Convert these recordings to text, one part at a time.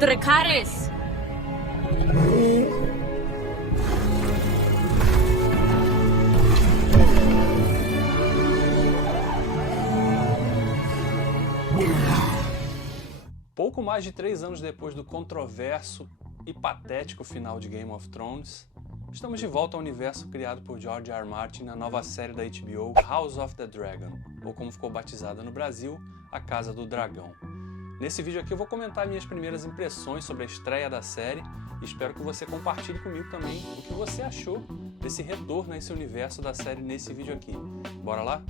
Dracarys! Pouco mais de 3 anos depois do controverso e patético final de Game of Thrones, estamos de volta ao universo criado por George R. R. Martin na nova série da HBO House of the Dragon, ou como ficou batizada no Brasil, A Casa do Dragão. Nesse vídeo aqui eu vou comentar minhas primeiras impressões sobre a estreia da série e espero que você compartilhe comigo também o que você achou desse retorno a esse universo da série nesse vídeo aqui. Bora lá?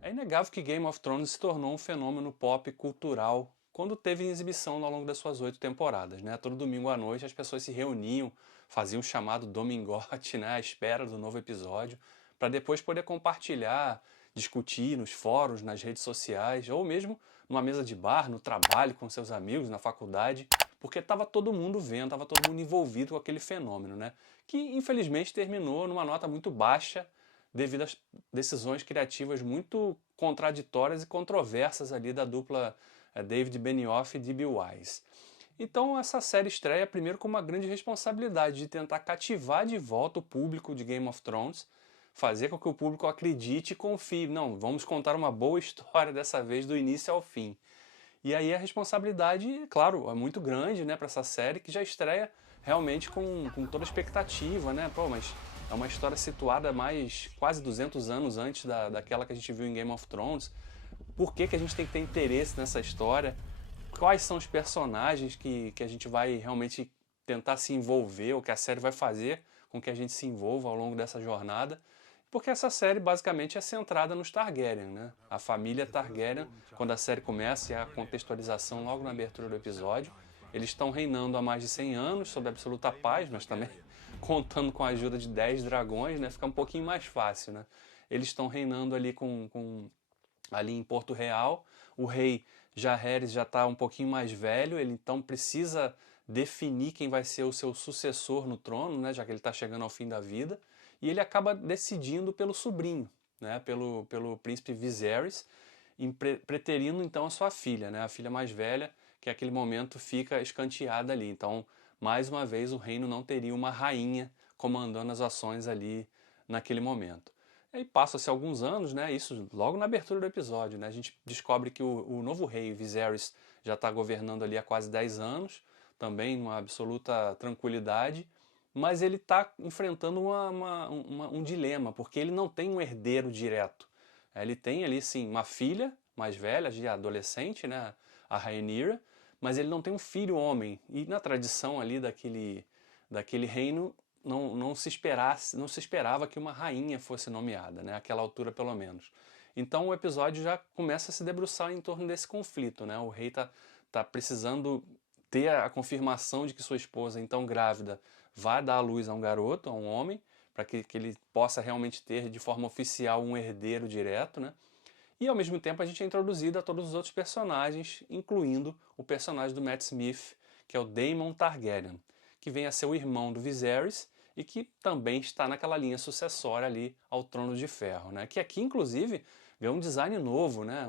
É inegável que Game of Thrones se tornou um fenômeno pop cultural quando teve em exibição ao longo das suas 8 temporadas, né? Todo domingo à noite as pessoas se reuniam, faziam o chamado domingote, né? À espera do novo episódio, para depois poder compartilhar, discutir nos fóruns, nas redes sociais, ou mesmo numa mesa de bar, no trabalho, com seus amigos, na faculdade, porque estava todo mundo vendo, estava todo mundo envolvido com aquele fenômeno, né? Que infelizmente terminou numa nota muito baixa, devido às decisões criativas muito contraditórias e controversas ali da dupla David Benioff e D.B. Weiss. Então essa série estreia primeiro com uma grande responsabilidade de tentar cativar de volta o público de Game of Thrones, fazer com que o público acredite e confie. Não, vamos contar uma boa história dessa vez do início ao fim. E aí a responsabilidade, claro, é muito grande, né, para essa série que já estreia realmente com toda a expectativa, né? Pô, mas é uma história situada mais quase 200 anos antes daquela que a gente viu em Game of Thrones. Por que a gente tem que ter interesse nessa história? Quais são os personagens que a gente vai realmente tentar se envolver, ou que a série vai fazer com que a gente se envolva ao longo dessa jornada? Porque essa série basicamente é centrada nos Targaryen, né? A família Targaryen, quando a série começa, e a contextualização logo na abertura do episódio, eles estão reinando há mais de 100 anos, sob absoluta paz, mas também contando com a ajuda de 10 dragões, né? Fica um pouquinho mais fácil, né? Eles estão reinando ali ali em Porto Real. O rei Jaehaerys já está um pouquinho mais velho, ele então precisa definir quem vai ser o seu sucessor no trono, né? Já que ele está chegando ao fim da vida. E ele acaba decidindo pelo sobrinho, né? pelo príncipe Viserys, preterindo então a sua filha, né? A filha mais velha, que naquele momento fica escanteada ali. Então, mais uma vez, o reino não teria uma rainha comandando as ações ali naquele momento. E aí passa-se alguns anos, né? Isso logo na abertura do episódio, né? A gente descobre que o novo rei, Viserys, já está governando ali há quase 10 anos, também numa absoluta tranquilidade, mas ele está enfrentando um dilema, porque ele não tem um herdeiro direto. Ele tem ali, sim, uma filha mais velha, já adolescente, né, a Rhaenyra, mas ele não tem um filho homem. E na tradição ali daquele reino, não se esperava que uma rainha fosse nomeada, né, àquela altura pelo menos. Então o episódio já começa a se debruçar em torno desse conflito, né? O rei tá precisando ter a confirmação de que sua esposa, então grávida, vai dar à luz a um garoto, a um homem, para que ele possa realmente ter de forma oficial um herdeiro direto, né? E ao mesmo tempo a gente é introduzido a todos os outros personagens, incluindo o personagem do Matt Smith, que é o Daemon Targaryen, que vem a ser o irmão do Viserys e que também está naquela linha sucessória ali ao Trono de Ferro, né? Que aqui, inclusive, vê um design novo, né?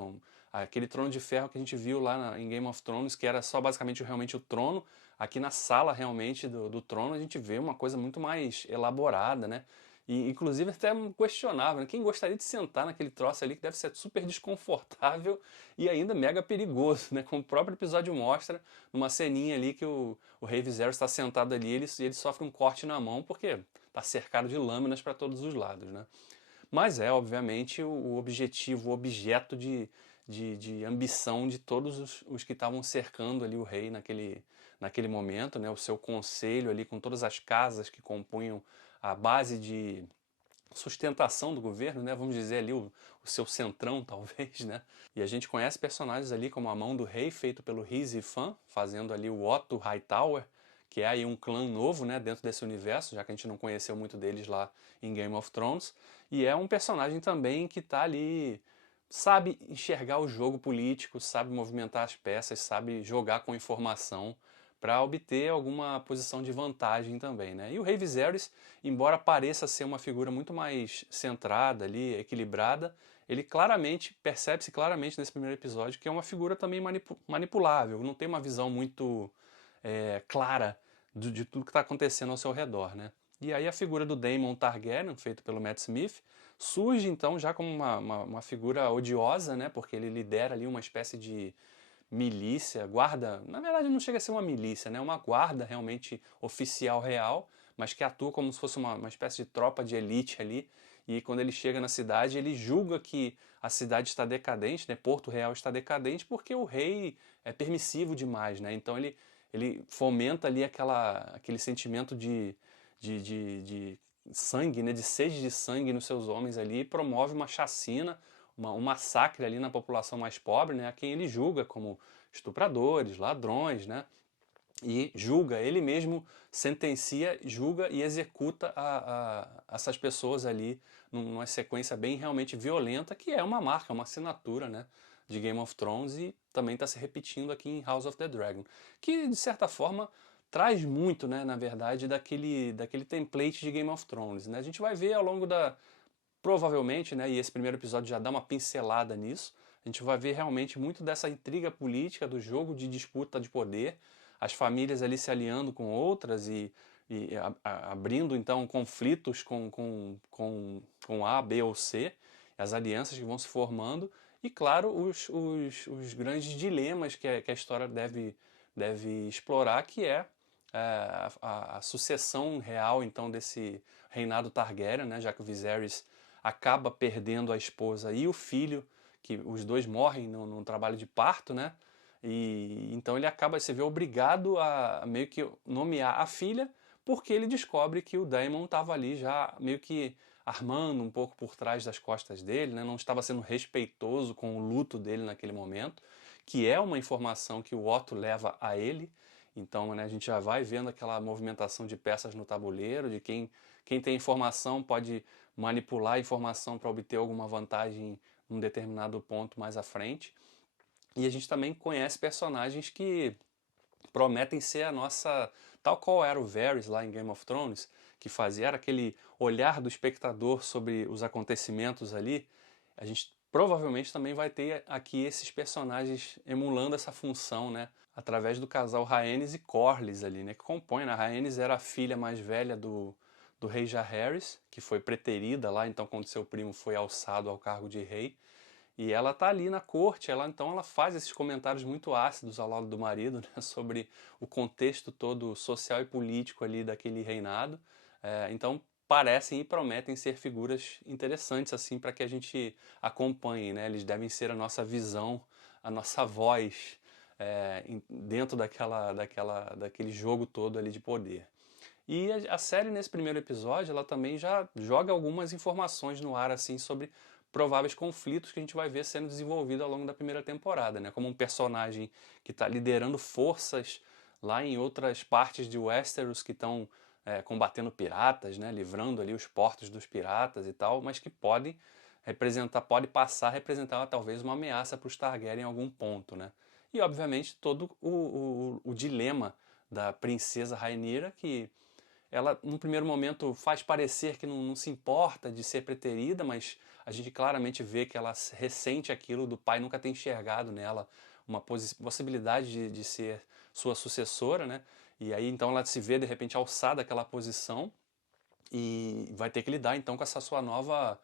Aquele Trono de Ferro que a gente viu lá em Game of Thrones, que era só basicamente realmente o trono. Aqui na sala realmente do trono a gente vê uma coisa muito mais elaborada, né? E inclusive até questionável, né? Quem gostaria de sentar naquele troço ali que deve ser super desconfortável e ainda mega perigoso, né? Como o próprio episódio mostra, numa ceninha ali que o rei Viserys está sentado ali, ele sofre um corte na mão porque está cercado de lâminas para todos os lados, né? Mas é, obviamente, o objetivo, o objeto de ambição de todos os que estavam cercando ali o rei naquele momento, né? O seu conselho ali com todas as casas que compunham a base de sustentação do governo, né? Vamos dizer ali o seu centrão, talvez, né? E a gente conhece personagens ali como a Mão do Rei, feito pelo Rhys Ifan, fazendo ali o Otto Hightower, que é aí um clã novo, né, dentro desse universo, já que a gente não conheceu muito deles lá em Game of Thrones. E é um personagem também que está ali, sabe enxergar o jogo político, sabe movimentar as peças, sabe jogar com informação para obter alguma posição de vantagem também, né? E o rei Viserys, embora pareça ser uma figura muito mais centrada ali, equilibrada, ele claramente, percebe-se claramente nesse primeiro episódio que é uma figura também manipulável, não tem uma visão muito clara de tudo que está acontecendo ao seu redor, né? E aí a figura do Daemon Targaryen, feito pelo Matt Smith, surge então já como uma figura odiosa, né? Porque ele lidera ali uma espécie de milícia, guarda, na verdade não chega a ser uma milícia, né? Uma guarda realmente oficial real, mas que atua como se fosse uma espécie de tropa de elite ali. E quando ele chega na cidade, ele julga que a cidade está decadente, né? Porto Real está decadente porque o rei é permissivo demais, né? Então ele fomenta ali aquele sentimento de sangue, né? De sede de sangue nos seus homens ali e promove uma chacina, um massacre ali na população mais pobre, né? A quem ele julga como estupradores, ladrões, né? E julga, ele mesmo sentencia, julga e executa essas pessoas ali numa sequência bem realmente violenta, que é uma marca, uma assinatura, né, de Game of Thrones e também está se repetindo aqui em House of the Dragon, que de certa forma traz muito, né, na verdade, daquele template de Game of Thrones, né? A gente vai ver ao longo provavelmente, né, e esse primeiro episódio já dá uma pincelada nisso, a gente vai ver realmente muito dessa intriga política do jogo de disputa de poder, as famílias ali se alinhando com outras e abrindo então conflitos com A, B ou C, as alianças que vão se formando e, claro, os grandes dilemas que a história deve explorar, que é a sucessão real então desse reinado Targaryen, né, já que o Viserys acaba perdendo a esposa e o filho, que os dois morrem no trabalho de parto, né? E então ele acaba se vê obrigado a meio que nomear a filha, porque ele descobre que o Daemon estava ali já meio que armando um pouco por trás das costas dele, né? Não estava sendo respeitoso com o luto dele naquele momento, que é uma informação que o Otto leva a ele. Então, né, a gente já vai vendo aquela movimentação de peças no tabuleiro, de quem tem informação pode manipular a informação para obter alguma vantagem num determinado ponto mais à frente. E a gente também conhece personagens que prometem ser a nossa. Tal qual era o Varys lá em Game of Thrones, que fazia era aquele olhar do espectador sobre os acontecimentos ali. A gente provavelmente também vai ter aqui esses personagens emulando essa função, né? Através do casal Rhaenys e Corlys ali, né? Que compõe, né? A Rhaenys era a filha mais velha do rei Jaehaerys, que foi preterida lá, então quando seu primo foi alçado ao cargo de rei. E ela tá ali na corte, então ela faz esses comentários muito ácidos ao lado do marido, né, sobre o contexto todo social e político ali daquele reinado. Então parecem e prometem ser figuras interessantes assim para que a gente acompanhe, né? Eles devem ser a nossa visão, a nossa voz dentro daquele jogo todo ali de poder. E a série nesse primeiro episódio, ela também já joga algumas informações no ar assim sobre prováveis conflitos que a gente vai ver sendo desenvolvido ao longo da primeira temporada, né? Como um personagem que está liderando forças lá em outras partes de Westeros que estão combatendo piratas, né? Livrando ali os portos dos piratas e tal, mas que pode passar a representar talvez uma ameaça para os Targaryen em algum ponto, né? E obviamente todo o dilema da princesa Rhaenyra, que ela, num primeiro momento, faz parecer que não se importa de ser preterida, mas a gente claramente vê que ela ressente aquilo do pai nunca ter enxergado nela uma possibilidade de ser sua sucessora, né? E aí então ela se vê de repente alçada daquela posição e vai ter que lidar então com essa sua nova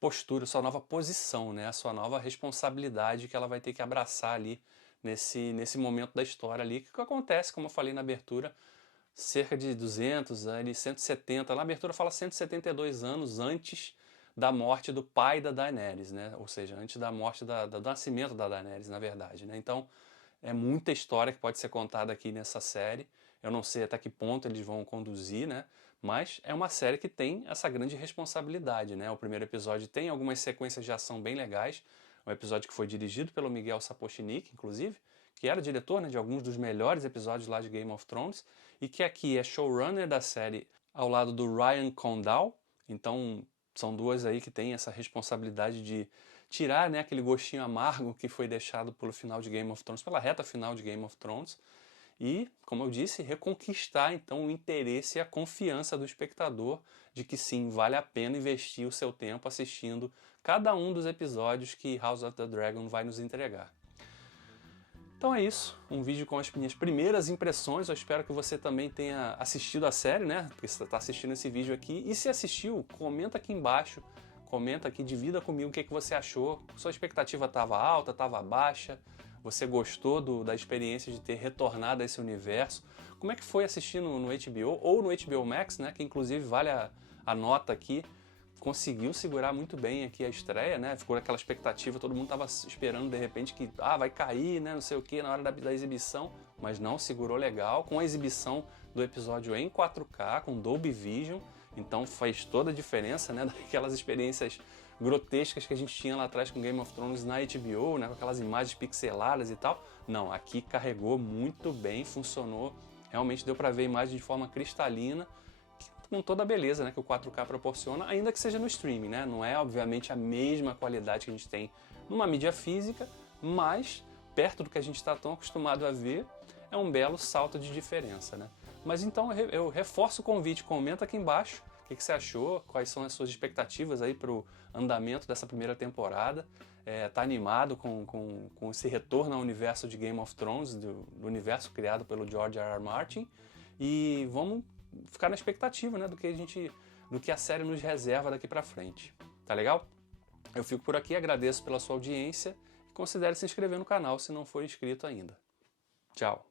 postura, sua nova posição, né? A sua nova responsabilidade que ela vai ter que abraçar ali nesse momento da história ali, que acontece, como eu falei na abertura, cerca de 200 anos, 170, na abertura fala 172 anos antes da morte do pai da Daenerys, né? Ou seja, antes da morte do nascimento da Daenerys, na verdade, né? Então, é muita história que pode ser contada aqui nessa série. Eu não sei até que ponto eles vão conduzir, né? Mas é uma série que tem essa grande responsabilidade, né? O primeiro episódio tem algumas sequências de ação bem legais. Um episódio que foi dirigido pelo Miguel Sapochnik, inclusive, que era diretor, né, de alguns dos melhores episódios lá de Game of Thrones, e que aqui é showrunner da série ao lado do Ryan Condal. Então são duas aí que têm essa responsabilidade de tirar, né, aquele gostinho amargo que foi deixado pelo final de Game of Thrones, pela reta final de Game of Thrones. e, como eu disse, reconquistar então o interesse e a confiança do espectador de que sim, vale a pena investir o seu tempo assistindo cada um dos episódios que House of the Dragon vai nos entregar. Então é isso, um vídeo com as minhas primeiras impressões. Eu espero que você também tenha assistido a série, né? Porque você está assistindo esse vídeo aqui. E se assistiu, comenta aqui embaixo, comenta aqui, divida comigo o que você achou. Sua expectativa estava alta, estava baixa? Você gostou da experiência de ter retornado a esse universo? Como é que foi assistir no HBO ou no HBO Max, né? Que inclusive vale a nota aqui. Conseguiu segurar muito bem aqui a estreia, né? Ficou aquela expectativa, todo mundo estava esperando de repente que vai cair, né? Não sei o que na hora da exibição, mas não, segurou legal, com a exibição do episódio em 4K, com Dolby Vision, então faz toda a diferença, né? Daquelas experiências grotescas que a gente tinha lá atrás com Game of Thrones na HBO, né? Com aquelas imagens pixeladas e tal. Não, aqui carregou muito bem, funcionou, realmente deu para ver a imagem de forma cristalina, com toda a beleza, né, que o 4K proporciona, ainda que seja no streaming, né? Não é, obviamente, a mesma qualidade que a gente tem numa mídia física, mas, perto do que a gente está tão acostumado a ver, é um belo salto de diferença, né? Mas então eu reforço o convite, comenta aqui embaixo o que você achou, quais são as suas expectativas aí para o andamento dessa primeira temporada. Tá animado com esse retorno ao universo de Game of Thrones, do universo criado pelo George R. R. Martin, e vamos ficar na expectativa, né, do que a série nos reserva daqui pra frente. Tá legal? Eu fico por aqui, agradeço pela sua audiência e considere se inscrever no canal se não for inscrito ainda. Tchau!